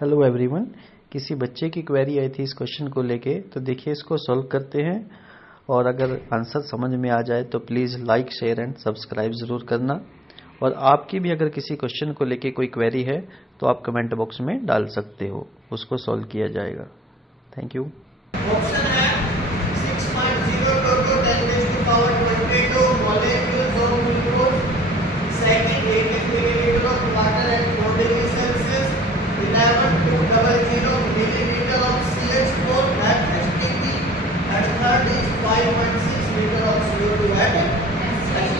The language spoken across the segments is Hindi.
Hello everyone. किसी बच्चे की क्वेरी आई थी इस क्वेश्चन को लेके, तो देखिए इसको सॉल्व करते हैं। और अगर आंसर समझ में आ जाए तो please like, share and subscribe ज़रूर करना। और आपकी भी अगर किसी क्वेश्चन को लेके कोई क्वेरी है तो आप कमेंट बॉक्स में डाल सकते हो, उसको सॉल्व किया जाएगा। Thank you. ऑप्शन है 6.022 10⁻22 molecules of glucose, second 18 milliliter of water at 4 degrees Celsius, 11,200 milliliter of CH4 at STP, and third is 5.6 liter of CO2 at STP।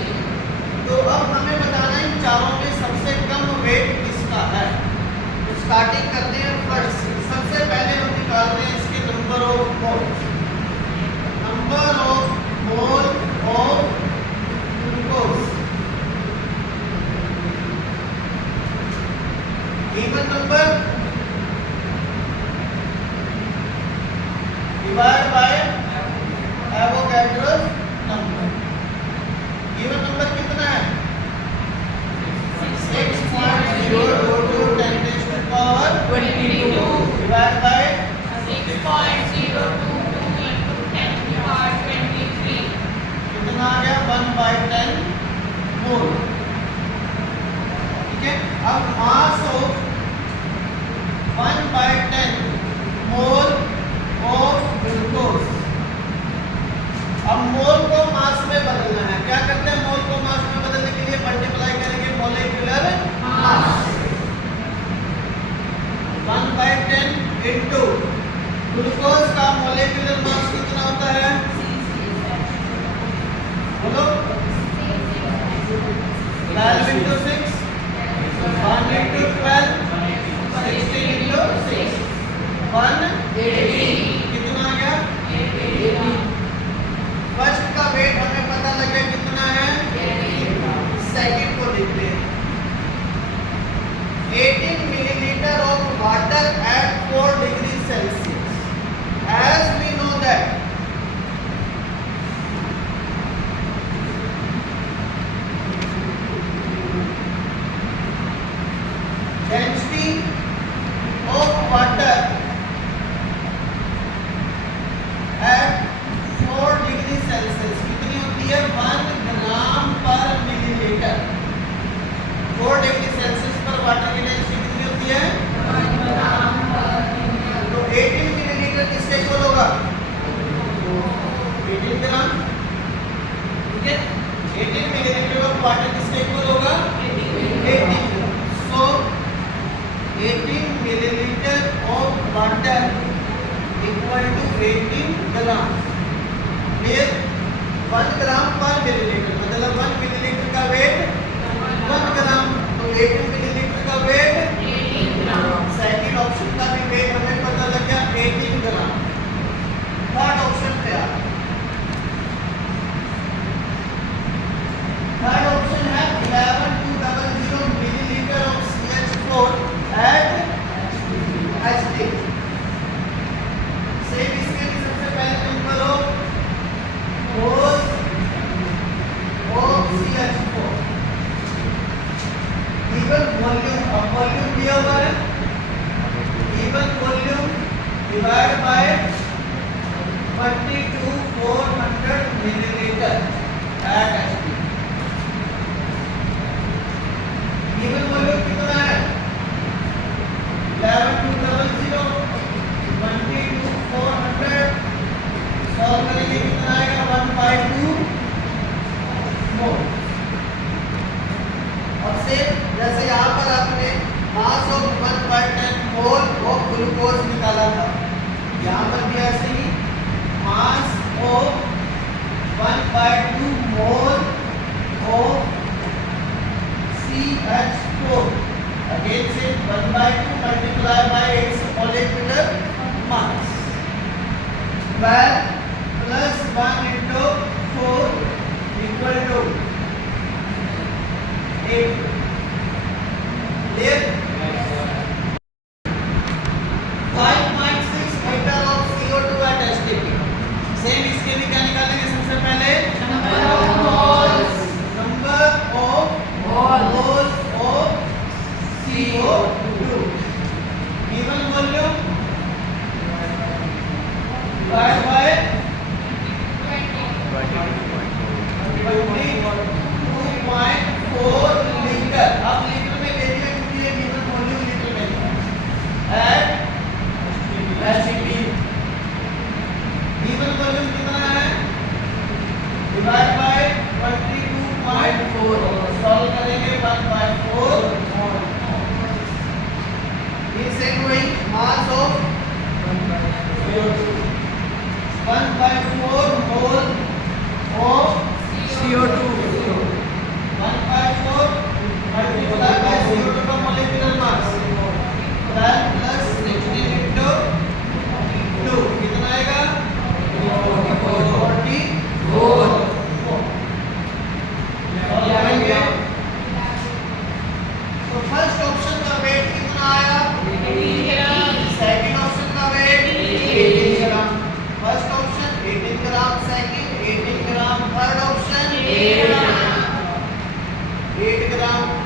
तो अब हमें बताना है इन चारों में सबसे कम वेट किसका है। तो स्टार्टिंग करते हैं फर्स्ट से। सबसे पहले हम निकाल रहे हैं इसके number of mole of glucose. Even number divide by Avogadro's number. Even number कितना है? 6.022 10⁻22 डिवाइड बाय 6.022 into 10⁻23 कितना आ गया? 1/10 मोल। ठीक है। अब मास ऑफ 1/10 मोल ऑफ ग्लूकोज। अब मोल को मास में बदलना है। क्या करते हैं? मोल को मास में बदलने के लिए मल्टीप्लाई करेंगे मॉलिक्यूलर मास। 1/10 इंटू ग्लूकोज का मॉलिक्यूलर मास कितना होता है? बोलो। 12 into 6, 1 into 12, 16 into 6, 180। कितना आ गया? 80। फर्स्ट का वेट हमें पता लग गया कितना है? 80। सेकंड को देखते हैं। 18 milliliter of water at 4 degrees Celsius. As we know that density of water at 4 degrees Celsius कितनी होती है? 1 ग्राम पर मिलीलीटर। 4 डिग्री सेल्सियस पर वाटर की डेंसिटी कितनी होती है? 1 ग्राम पर मिलीलीटर। तो 18 मिलीलीटर किससे इक्वल होगा? 18 ग्राम। ठीक है। 18 मिलीलीटर ऑफ वाटर किससे इक्वल होगा? 18 ग्राम। सो 18 milliliter of water equal to 18 gram। फिर 1 ग्राम पर मिलीलीटर मतलब 1 मिलीलीटर का वेट 1 ग्राम। तो 18 मिलीलीटर का वेट 18 ग्राम। सेकंड ऑप्शन का भी वेट हमें पता लग गया 18 ग्राम। थर्ड ऑप्शन पे आ थर्ड ऑप्शन है 11,200 milliliter of CH4 at STP। Same इसके भी सबसे पहले number of moles of CH4 even volume. अब वॉल्यूम दिया हुआ है, even volume divide by 42,400 millilitre at STP। Even volume कितना है? 11,200 22,400 सॉल्व करेंगे कितना आएगा? 1/2 मोल। अब से जैसे यहाँ पर आपने mass of 1/10 mole of glucose निकाला था, यहाँ पर भी ऐसे ही mass of 1/2 mole of CH4 again say 1/2 multiply by its molecular mass 12 plus 1 into 4 equal to 8। 5 mass of 1/4 mole of CO2. 1/4 multiplied by CO2 का molecular mass 12 plus 16 into 2 कितना आएगा 44 तो फर्स्ट ऑप्शन का वेट कितना आया 18 ग्राम सेकंड ऑप्शन का वेट 18 ग्राम फर्स्ट ऑप्शन 18 ग्राम सेकंड 18 ग्राम थर्ड ऑप्शन 8 ग्राम 8 ग्राम